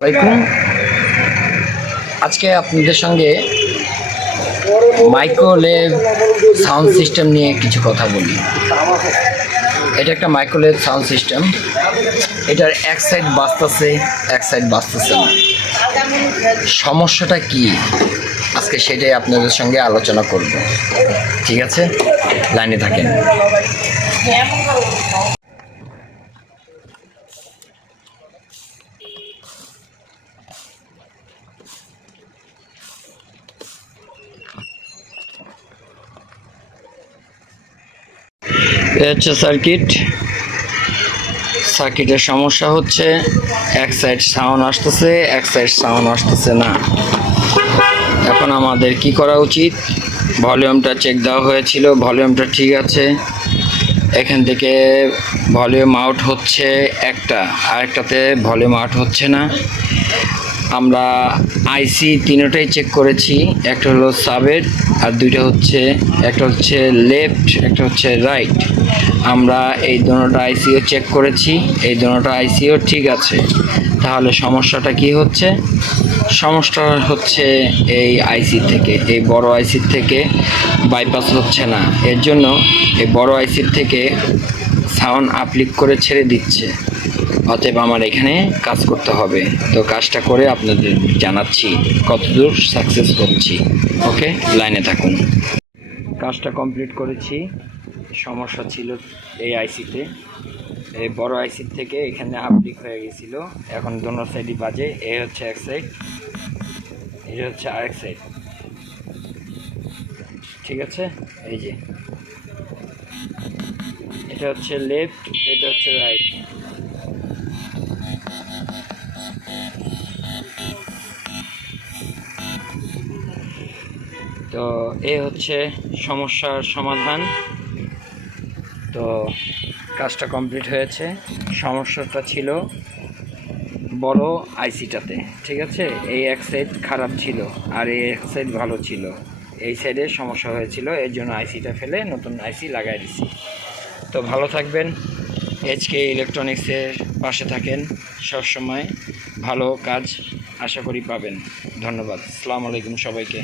ওয়ালাইকুম। আজকে আপনাদের সঙ্গে মাইক্রোওয়েভ সাউন্ড সিস্টেম নিয়ে কিছু কথা বলি। এটা একটা মাইক্রোওয়েভ সাউন্ড সিস্টেম। এটার এক সাইড বাজতেছে, এক সাইড বাজতেছে না। সমস্যাটা কি আজকে সেটাই আপনাদের সঙ্গে আলোচনা করব। ঠিক আছে, লাইনে থাকেন। এ হচ্ছে সার্কিটের সমস্যা হচ্ছে এক সাইড সাউন্ড আসতেছে, এক সাইড সাউন্ড আসতেছে না। এখন আমাদের কি করা উচিত? ভলিউমটা চেক দেওয়া হয়েছিল, ভলিউমটা ঠিক আছে। এখান থেকে ভলিউম আউট হচ্ছে একটা, আরেকটাতে ভলিউম আউট হচ্ছে না। আমরা আইসি তিনটাই চেক করেছি, একটা হলো সাবের আর দুইটা হচ্ছে, একটা হচ্ছে লেফট, একটা হচ্ছে রাইট। আমরা এই দুটো আইসিও চেক করেছি, এই দুটো আইসিও ঠিক আছে। তাহলে সমস্যাটা কি হচ্ছে? সমস্যা হচ্ছে এই আইসি থেকে, এই বড় আইসি থেকে বাইপাস হচ্ছে না। এর জন্য এই বড় আইসির থেকে সাউন্ড আপলিক করে ছেড়ে দিচ্ছে। অতএব আমার এখানে কাজ করতে হবে। তো কাজটা করে আপনাদের জানাচ্ছি কতদূর সাকসেস করছি। ওকে, লাইনে থাকুন। কাজটা কমপ্লিট করেছি। সমস্যা ছিল এই আইসিতে, এই বড় আইসির থেকে এখানে আপলিক হয়ে গেছিল। এখন দোনো সাইডই বাজে। এই হচ্ছে এক সাইড, এটা হচ্ছে আরেক সাইড। ঠিক আছে, এই যে এটা হচ্ছে লেফট, এটা হচ্ছে রাইট। তো এই হচ্ছে সমস্যার সমাধান। তো কাজটা কমপ্লিট হয়েছে। সমস্যাটা ছিল বড় আইসিটাতে। ঠিক আছে, এই এক সাইড খারাপ ছিল আর এই এক সাইড ভালো ছিল। এই সাইডে সমস্যা হয়েছিল, এর জন্য আইসিটা ফেলে নতুন আইসি লাগাই দিছি। তো ভালো থাকবেন, এইচকে ইলেকট্রনিক্সের পাশে থাকেন সবসময়। ভালো কাজ আশা করি পাবেন। ধন্যবাদ। আসসালামু আলাইকুম সবাইকে।